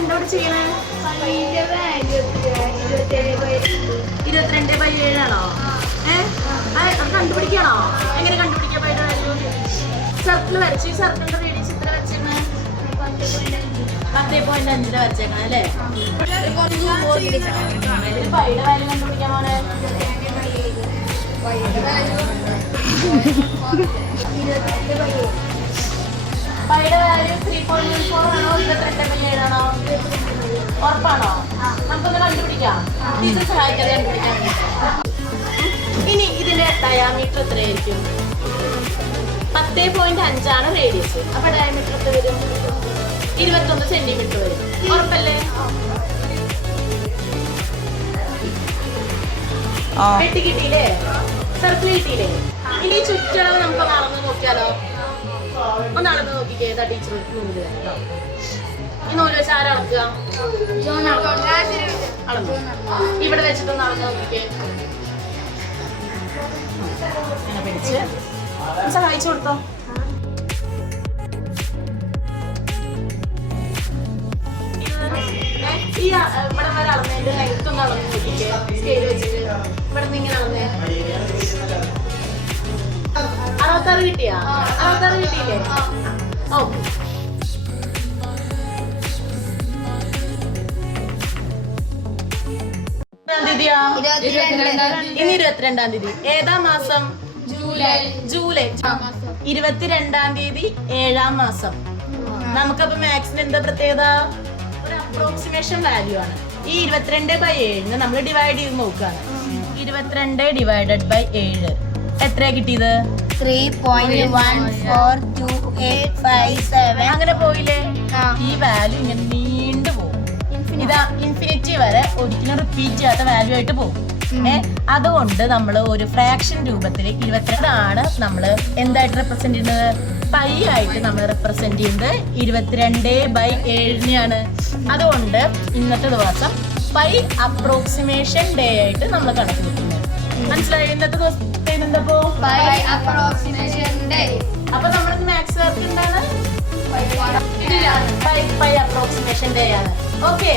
എന്തോട് ചെയ്യണേ? ഇരുപത്തിരണ്ട് ബൈ ഏഴാണോ? ഏഹ് അത് കണ്ടുപിടിക്കണോ? എങ്ങനെ കണ്ടുപിടിക്കാൻ ബൈയുടെ വാല്യൂ സർക്കിൾ വരച്ചു ഈ സർക്കിളിന്റെ റേഡിയസ് എത്ര വെച്ചിരുന്നേ പത്തേ പോയിന്റ് അഞ്ചിൽ വരച്ചേക്കണം അല്ലേ? ബൈയുടെ വാല്യൂ കണ്ടുപിടിക്കാൻ പോണേ? ബൈയുടെ വാല്യൂ ത്രീ പോയിന്റ് ഫോർ ആണോ? ഇരുപത്തിരണ്ട് ബൈ ഉറപ്പാണോ? നമുക്കൊന്ന് കണ്ടുപിടിക്കാം. ടീച്ചർ സഹായിക്കാതെ കണ്ടുപിടിക്കാൻ ഇനി ഇതിന്റെ ഡയാമീറ്റർ എത്രയായിരിക്കും? പത്ത് പോയിന്റ് അഞ്ചാണ് റേഡിയസ് അപ്പൊ ഡയമീറ്റർ എത്ര വരും? ഇരുപത്തൊന്ന് സെന്റിമീറ്റർ വരും. ഉറപ്പല്ലേ? വെട്ടി കിട്ടിയില്ലേ സർക്കിൾ കിട്ടിയില്ലേ? ഇനി ചുറ്റളവ് നമുക്ക് അളന്ന് നോക്കിയാലോ? ഒന്ന് അളന്ന് നോക്കിക്കേതാ ടീച്ചർ മുമ്പിൽ നൂൽ വെച്ച് ആരാ അളക്കുക ഇവിടെ വെച്ചിട്ടൊന്ന് അളന്ന് നോക്കിക്കേ. പിടിച്ച്. സഹായിച്ചു കൊടുത്തോ? ഈ ഇവിടെ വരെ അളന്നതിന്റെ ലെങ്ത് ഒന്ന് അളന്ന് നോക്കിക്കേ. സ്കെയിൽ വെച്ചിട്ട്. ഇവിടെ നിന്ന് ഇങ്ങനെ അളന്നേ. അറുപത്താറ് കിട്ടിയാ? അറുപത്താറ് കിട്ടിയില്ലേ? ഓക്കെ. തീയതിയാ ഇനി ഇരുപത്തിരണ്ടാം തീയതി. ഏതാ മാസം? ജൂലൈ. ജൂലൈ. ഇരുപത്തിരണ്ടാം തീയതി ഏഴാം മാസം. നമുക്കപ്പോ മാത്സിന് എന്താ പ്രത്യേകത? ഒരു അപ്രോക്സിമേഷൻ വാല്യൂ ആണ്. ഈ ഇരുപത്തിരണ്ട് ബൈ ഏഴിന് നമ്മൾ ഡിവൈഡ് ചെയ്ത് നോക്കുകയാണ്. ഇരുപത്തിരണ്ട് ഡിവൈഡഡ് ബൈ ഏഴ്. എത്രയാ കിട്ടിയത്? അങ്ങനെ പോയില്ലേ? ഈ വാല്യൂ ഇങ്ങനെ നീണ്ടു പോകും ഇതാ ഇൻഫിനിറ്റി വരെ ഒരിക്കലും റിപ്പീറ്റ് ചെയ്യാത്ത വാല്യൂ ആയിട്ട് പോകും. അതുകൊണ്ട് നമ്മൾ ഒരു ഫ്രാക്ഷൻ രൂപത്തിൽ ഇരുപത്തിരണ്ടാണ് നമ്മൾ എന്തായിട്ട് റെപ്രസെന്റ് ചെയ്യുന്നത്? പൈ ആയിട്ട് നമ്മൾ റെപ്രസെന്റ് ചെയ്യുന്നത് ഇരുപത്തിരണ്ട് ബൈ ഏഴിനെയാണ് അതുകൊണ്ട് ഇന്നത്തെ ദിവസം പൈ അപ്രോക്സിമേഷൻ ഡേ ആയിട്ട് നമ്മൾ കണക്ക് കൂട്ടുന്നത് മനസ്സിലായി? ഇന്നത്തെ ദിവസത്തെ അപ്പൊ നമ്മുടെ മാത്സ് വർക്ക് എന്താണ്? പൈ അപ്രോക്സിമേഷൻ ഡേ ആണ് ഓക്കെ